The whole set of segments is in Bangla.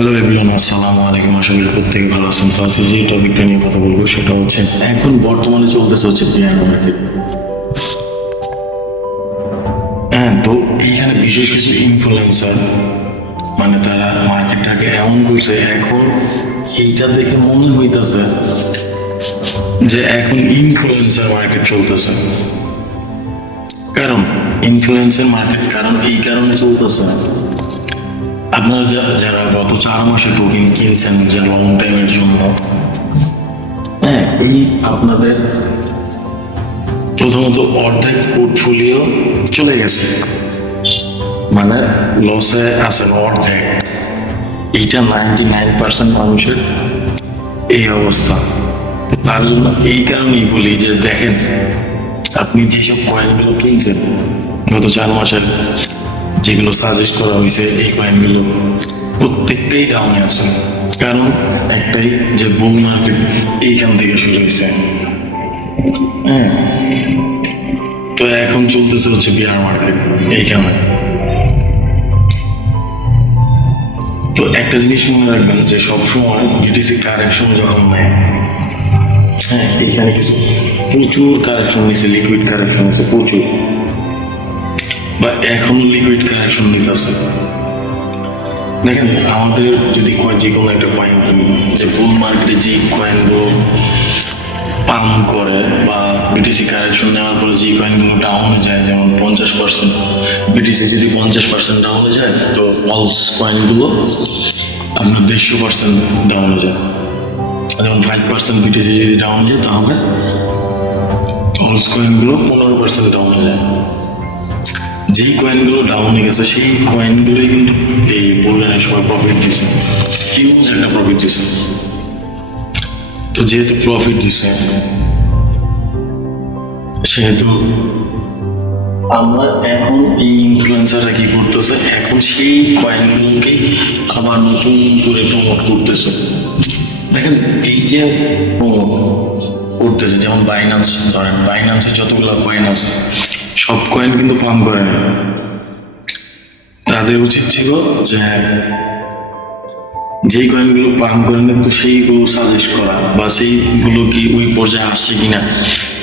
হ্যালো এভরিওয়ান আসসালামু আলাইকুম আশা করি প্রত্যেকে ভালো আছেন। তো আজকে যে টপিকটা নিয়ে কথা বলব সেটা হচ্ছে, এখন বর্তমানে চলতেছে হচ্ছে পেয়ার মার্কেট হ্যাঁ তো এইখানে বিশেষ কিছু ইনফ্লুয়েন্সার মানে তারা মার্কেটটাকে এমন করছে, এখন এইটা দেখে মনে হইতাছে যে এখন ইনফ্লুয়েন্সার মার্কেট চলতেছে। কারণ ইনফ্লুয়েন্সার মার্কেট কারণ এই কারণে চলতেছে আপনারা যারা গত চার মাসে টোকেন কিনছেন যে লং টাইমের জন্য হ্যাঁ এই আপনাদের প্রথমত অর্ধেক পোর্টফোলিও চলে গেছে। মানে লসে আছেন অর্ধেক। এইটা নাইনটি নাইন পার্সেন্ট মানুষের এই অবস্থা। তার জন্য এই কারণেই বলি যে দেখেন, আপনি যেসব কয়েনগুলো কিনছেন, গত চার মাসের যেগুলো সাজেস্ট করা হয়েছে এই কয়েনগুলো প্রত্যেকটাই ডাউনে আছে। কারণ একটাই যে বুল মার্কেট এইখান থেকে শুরু হয়েছে হ্যাঁ? তো এখন চলতেছে হচ্ছে বিয়ার মার্কেট এইখানে। তো একটা জিনিস মনে রাখবেন যে সবসময় বিটিসি কারেকশন যখন নেয় হ্যাঁ এইখানে কিছু প্রচুর কারেকশন নিছে লিকুইড কারেকশন নিছে প্রচুর। বা এখনও লিকুইড কারেকশন নিতেছে। দেখেন, আমাদের যদি যে কোনো একটা কয়েন কিনি, যে বুল মার্কেটে যে কয়েনগুলো পাম্প করে বা বিটিসি কারেকশন নেওয়ার পরে যে কয়েনগুলো ডাউনে যায়, যেমন পঞ্চাশ পার্সেন্ট বিটিসি যদি পঞ্চাশ পার্সেন্ট ডাউনে যায়, তো অলস কয়েনগুলো আপনার দেড়শো পার্সেন্ট ডাউনে যায়। যেমন ফাইভ পার্সেন্ট বিটিসি যদি ডাউন হয়ে যায়, তাহলে অলস কয়েনগুলো পনেরো পার্সেন্ট ডাউনে যায়। যেই কয়েনগুলো ডাউনে গেছে, সেই কয়েনগুলোই কিন্তু এই বুলগানের সময় প্রফিট দিছে। হিউজ একটা প্রফিট দিছে? তো যেহেতু প্রফিট দিছে, সেহেতু আমরা এখন এই ইনফ্লুয়েন্সাররা কি করতেছে? এখন সেই কয়েনগুলোকেই আবার নতুন করে প্রমোট করতেছে। দেখেন, এই যে প্রমোট করতেছে, যেমন বাইন্যান্স ধরেন বাইন্যান্সের যতগুলো কয়েন আছে সব কয়েন কিন্তু পাম্প করে না তাদের উচিত ছিল যে যেই কয়েনগুলো পাম্প করে না তো সেইগুলো সাজেস্ট করা বা সেইগুলো কি ওই পর্যায়ে আসছে কিনা,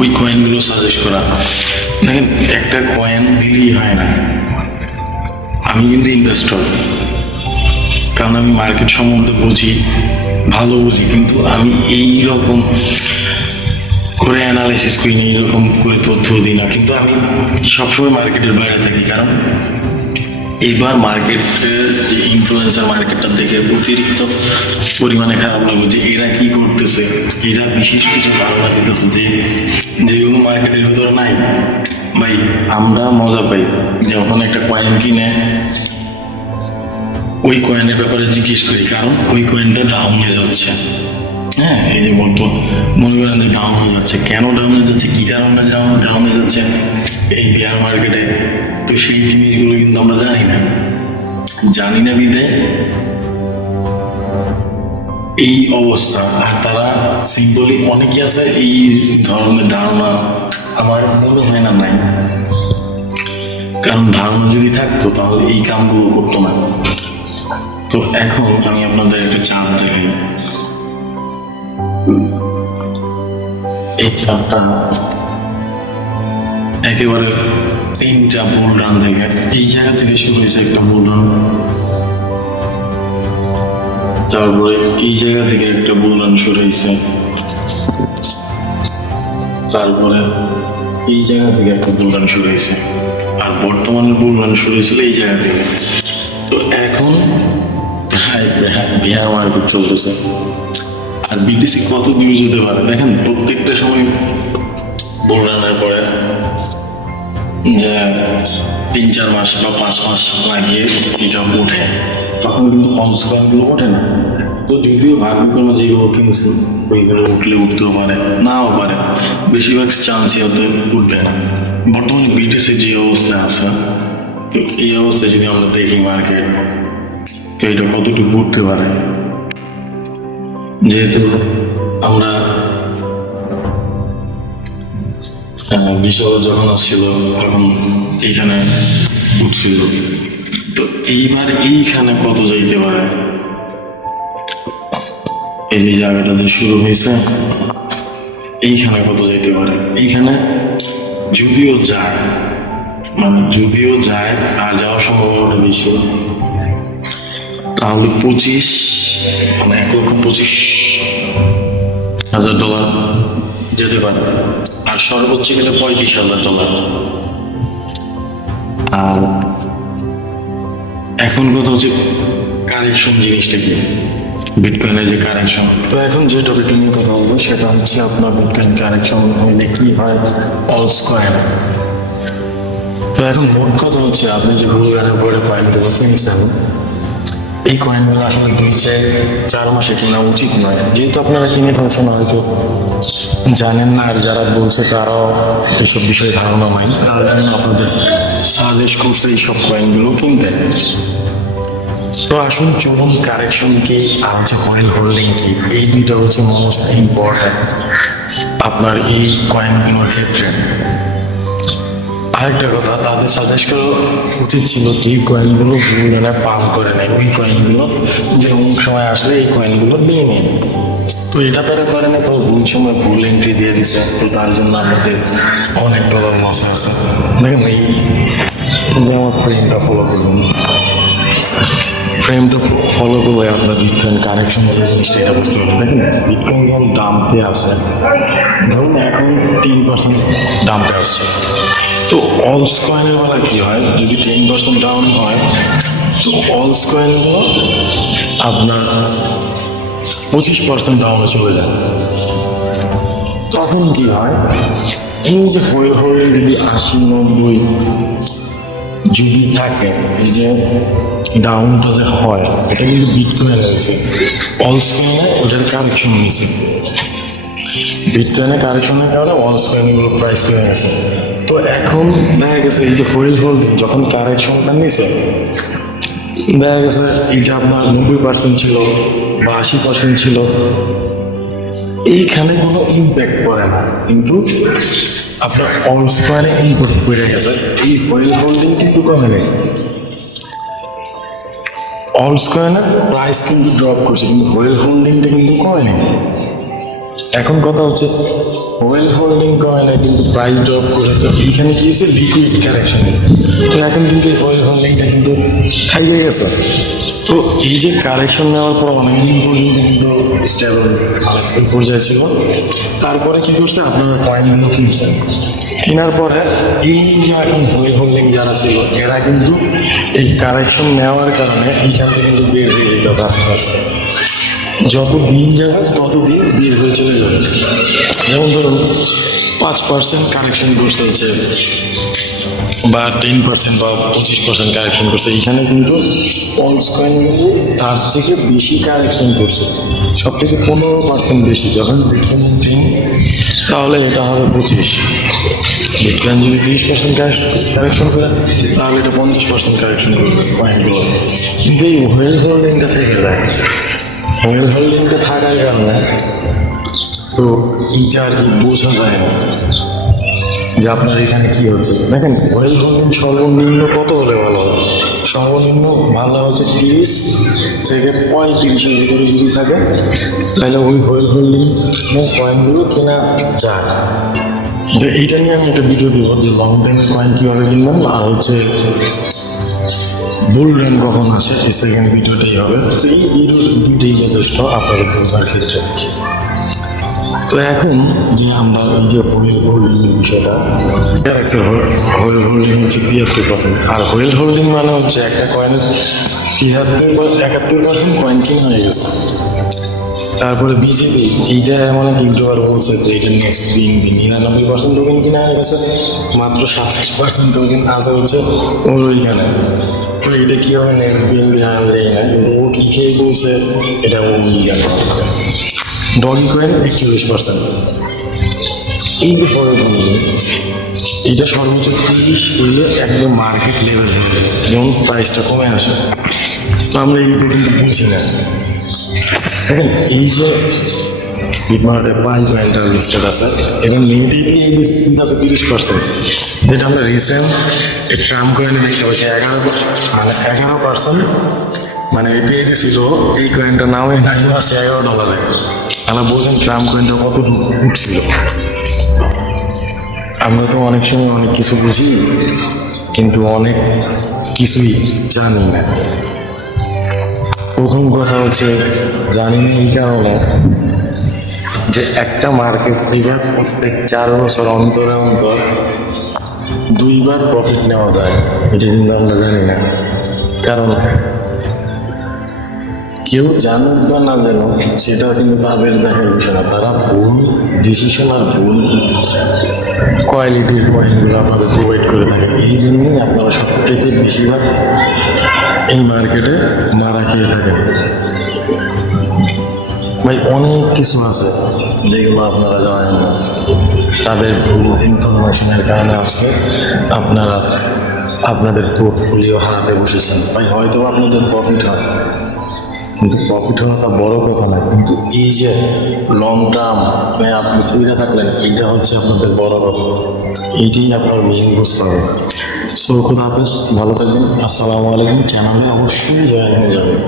ওই কয়েনগুলো সাজেস্ট করা। দেখেন, একটা কয়েন দিলেই হয় না। আমি কিন্তু ইনভেস্টর কারণ আমি মার্কেট সম্বন্ধে বুঝি, ভালো বুঝি, কিন্তু আমি এই রকম করে অ্যানালাইসিস করি না, এরকম করে তথ্য দিই না। কিন্তু আমি সবসময় মার্কেটের বাইরে থাকি, কারণ এবার মার্কেটের যে ইনফ্লুয়েন্সার মার্কেটটা দেখে অতিরিক্ত পরিমাণে খারাপ লাগল যে এরা কি করতেছে, এরা বিশেষ কিছু ধারণা দিতেছে যে যেগুলো মার্কেটের ভিতরে নাই, ভাই আমরা মজা পাই। যখন একটা কয়েন কিনে, ওই কয়েনের ব্যাপারে জিজ্ঞেস করি, কারণ ওই কয়েনটা ডাউনে যাচ্ছে। হ্যাঁ এই যে বলতো মনে করেন যে ডাউনে যাচ্ছে। কেন ডাউনে যাচ্ছে? কি কারণে ডাউনে যাচ্ছে? এই বিয়ার মার্কেটে তো সেই জিনিসগুলো কিন্তু আমরা জানি না। জানি না বিদে, এই অবস্থা। আর তারা সিম্পলি অনেকে আছে, এই ধরনের ধারণা আমার মনে হয় না নাই। কারণ ধারণা যদি থাকতো, তাহলে এই কামগুলো করতো না। তো এখন আমি আপনাদের একটা চাপ দেখাই। এই চাপটা একেবারে তিনটা বুল রান থেকে এই জায়গা থেকে শুরু হয়েছে একটা বুল রান তারপরে এই জায়গা থেকে একটা বুল রান শুরু হয়েছে। তারপরে এই জায়গা থেকে একটা বুল রান শুরু হয়েছে। আর বর্তমানে বুল রান শুরু হয়েছিল এই জায়গা থেকে। তো এখন প্রায় বিহার মার্কেট চলতেছে। আর বিটিসি কত দূর যেতে পারে। দেখেন, প্রত্যেকটা সময় রানের পরে যে তিন, চার মাস বা পাঁচ মাস লাগিয়ে এটা ওঠে। তখন কিন্তু কনসিকোয়েন্সগুলো ওঠে না। তো যদিও ভাগ্যক্রমে যেগুলো কিনছেন ওইগুলো উঠলে উঠতেও পারে, নাও পারে। বেশিরভাগ চান্সই হতে উঠবে না। বর্তমানে বিটিসি যে অবস্থায় আছে, তো এই অবস্থায় যদি আমরা দেখি মার্কেট তো এটা কতটুকু উঠতে পারে? যেহেতু আমরা বিশাল যখন আসছিল, তখন এইখানে উঠছিল। তো এইবার এইখানে কত যাইতে পারে? এই যে জায়গাটা যে শুরু হয়েছে, এইখানে কত যাইতে পারে? এইখানে যদিও যায় মানে যদিও যায়, আর যাওয়ার সম্ভাবনাটা বেশি। তাহলে পঁচিশ মানে এক পঁচিশ হাজার ডলার যেতে পারে। আর সর্বোচ্চ গেলে পঁয়ত্রিশ হাজার ডলার। আর এখন কথা হচ্ছে কারেকশন জিনিসটা কি? বিটকয়েনের যে কারেকশন তো এখন যে টপিকটা নিয়ে কথা বলব, সেটা হচ্ছে আপনার বিটকয়েন কারেকশন হলে কি হয়? অলস কয়েন তো এখন মোট কথা হচ্ছে, আপনি যে বুলগানের পরে কয়েনগুলো কিনছেন এই কয়েনগুলো আসলে দুই চার চার মাসে কেনা উচিত নয়। যেহেতু আপনারা কিনে ফেলছেন হয়তো। জানেন না, আর যারা বলছে তারাও এইসব বিষয়ে ধারণা নাই। তার জন্য আপনাদের সাজেস্ট করছে এইসব কয়েনগুলো কিনতে। তো আসুন, চলুন কারেকশন কি, আর হচ্ছে হোয়েল হোল্ডিং কি, এই দুইটা হচ্ছে মোস্ট ইম্পর্ট্যান্ট আপনার এই কয়েনগুলোর ক্ষেত্রে। আরেকটা কথা, তাদের সাজেস্ট করা উচিত ছিল যে কয়েনগুলো ভুলরা পাম করে নেয়। ওই কয়েনগুলো যে অমুক সময় আসলে এই কয়েনগুলো নিয়ে নিন তো এটা তারা করে না তো ভুল সময় ভুল এন্ট্রি দিয়ে দিছে। তো তার জন্য আমাদের অনেক ডলার লস আছে। দেখেন এই যে আমার ফ্রেমটা ফলো করুন। ফ্রেমটা ফলো করে আপনার বিটকয়েন কারেকশন যে জিনিসটা, এটা বুঝতে পারবেন। দেখেন বিটকয়েন যখন ডাম্পে আসে ধরুন এখন তিন পার্সেন্ট ডাম্পে আসছে। তো অল কয়েনের বেলা কী হয়? যদি টেন পার্সেন্ট ডাউন হয়, তো অলস কয়েনগুলো আপনার পঁচিশ পার্সেন্ট ডাউনে চলে যায়। তখন কি হয়? এই যে হয়ে হয়ে যদি আশি, নব্বই যদি থাকে, এই যে ডাউনটা যে হয়, এটা কিন্তু বিটকয়েন হয়েছে অলস কয়েনে ওটার কারেকশন নিয়েছে বিটকয়েনে কারেকশনের কারণে অলস কয়েনগুলো প্রাইস কমে গেছে। তো এখন দেখা গেছে এই যে হোয়েল হোল্ডিং যখন কারেকশনটা নিছে, দেখা গেছে এটা আপনার নব্বই পার্সেন্ট ছিল বা আশি পার্সেন্ট ছিল, এইখানে কোনো ইম্প্যাক্ট পড়ে না। কিন্তু আপনার অল স্কোয়ারে ইম্পোর্ট পড়ে গেছে। এই হোয়েল হোল্ডিং কিন্তু কমে নেই। অল স্কোয়ারের প্রাইস কিন্তু ড্রপ করছে, কিন্তু হোয়েল হোল্ডিংটা কিন্তু কমে নেই। এখন কথা হচ্ছে ওয়েল হোল্ডিং কয়েনে কিন্তু প্রাইস ড্রপ করে তো এইখানে কি হয়েছে? লিকুইড কারেকশন হয়েছে। তো এখন কিন্তু এই ওয়েল হোল্ডিংটা কিন্তু থাইকে গেছে। তো এই যে কারেকশন নেওয়ার পর অনেকদিন পর্যন্ত কিন্তু স্টেবল ওই পর্যায়ে ছিল। তারপরে কি করছে? আপনারা কয়েনগুলো কিনছেন। কেনার পরে এই যে এখন ওয়েল হোল্ডিং যারা ছিল, এরা কিন্তু এই কারেকশন নেওয়ার কারণে এইখান থেকে কিন্তু বের হয়ে যেতেছে আস্তে আস্তে। যত দিন যাবে, তত দিন বের হয়ে চলে যাবে। যেমন ধরুন, পাঁচ পার্সেন্ট কারেকশন করছে হচ্ছে, বা টেন পার্সেন্ট বা পঁচিশ পার্সেন্ট কারেকশন করছে, এখানে কিন্তু অলস কয়েনগুলো তার থেকে বেশি কারেকশন করছে। সব থেকে পনেরো পার্সেন্ট বেশি, যখন বিটকয়েন তাহলে এটা হবে পঁচিশ। বিটকয়েন যদি তিরিশ পার্সেন্ট কারেকশন করে, তাহলে এটা পঞ্চাশ পার্সেন্ট কারেকশন করবে কয়েনগুলো কিন্তু এই হোয়েল হোল্ডিংটা থেকে যায়। হোয়েল হোল্ডিংটা থাকার কারণে তো এইটা আর কি বোঝা যায় না। যে আপনার এখানে কি হচ্ছে? দেখেন ওয়েল হোল্ডিং সর্বনিম্ন কত হলে ভালো হবে? সর্বনিম্ন ভালো হচ্ছে তিরিশ থেকে পঁয়ত্রিশের ভিতরে যদি থাকে, তাহলে ওই হোয়েল হোল্ডিং কয়েনগুলো কেনা যায়। তো এইটা নিয়ে আমি একটা ভিডিও দেবো যে লং টাইমের কয়েন কীভাবে কিনবেন, আর হচ্ছে বুল রান কখন আসে? এই সেকেন্ড ভিডিওটাই হবে। তো এই ভিডিও দুইটাই যথেষ্ট আপনাদের বোঝার ক্ষেত্রে। তো এখন যে আমরা এই যে হোয়েল হোল্ডিং বিষয়টা হোয়েল হোল্ডিং হচ্ছে তিয়াত্তর পার্সেন্ট আর হোয়েল হোল্ডিং মানে হচ্ছে একটা কয়েনের তিয়াত্তর একাত্তর পার্সেন্ট কয়েন কিনা হয়ে গেছে। তারপরে বিজেপি এইটা এমন এক ইউটিউবার বলছে যে এটা নেক্সট বিএনপি নিরানব্বই পার্সেন্ট টোকেন কিনা হয়ে গেছে, মাত্র সাতাশ পার্সেন্ট টোকেন আছে হচ্ছে ওর ওইখানে এটা কী হবে নেক্সট বিএনপি আমি জানি না? কিন্তু ও কী খেয়ে বলছে, এটা ও জানে। ডগি কয়েন একচল্লিশ পার্সেন্ট এই যে পরের বলল এটা সর্বোচ্চ তিরিশ হইলে একদম মার্কেট লেভেল হয়ে যায়। যেমন প্রাইসটা কমে আসে। তো আমরা এইটা কিন্তু বুঝি না। এই যে বিটমার্টের পাঁচ কয়েনটার লিস্টেড আছে। এবং এই দিক আছে তিরিশ পার্সেন্ট যেটা আমরা রিসেন্ট এই ট্রাম কয়েনে দেখতে পাচ্ছি, এগারো মানে এগারো পার্সেন্ট মানে পেয়ে গেছিল এই কয়েনটা নামে নাই মাসে এগারো ডলারে আমরা বোঝেন ট্রাম কয়েনটা কত উঠছিল। আমরা তো অনেক সময় অনেক কিছু বুঝি, কিন্তু অনেক কিছুই জানি না। প্রথম কথা হচ্ছে, জানি না এই কারণে যে একটা মার্কেট থেকে প্রত্যেক চার বছর অন্তরে অন্তর দুইবার প্রফিট নেওয়া যায়। এটা কিন্তু আমরা জানি না। কারণ কেউ জানুক বা না জানুক, সেটা কিন্তু তাদের দেখার বিষয় না। তারা ভুল ডিসিশন আর ভুল কোয়ালিটির কয়েনগুলো আপনাদের প্রোভাইড করে থাকে। এই জন্যই আপনারা সবচেয়ে বেশিরভাগ এই মার্কেটে মারা খেয়ে থাকেন। ভাই, অনেক কিছু আছে যেগুলো আপনারা জানেন না। তাদের ভুল ইনফরমেশনের কারণে আজকে আপনারা আপনাদের পোর্টফোলিও হারাতে বসেছেন। ভাই, হয়তো আপনাদের প্রফিট হয়, কিন্তু প্রফিট হওয়া তা বড় কথা না। কিন্তু এই যে লং টার্ম মানে আপনি কুইরা থাকলেন এইটা হচ্ছে আপনাদের বড় কথা। এইটাই আপনার মেইন বুঝতে হবে সো হাফেজ, ভালো থাকবেন। আসসালামু আলাইকুম। চ্যানেলে অবশ্যই জয়েন হয়ে যাবেন।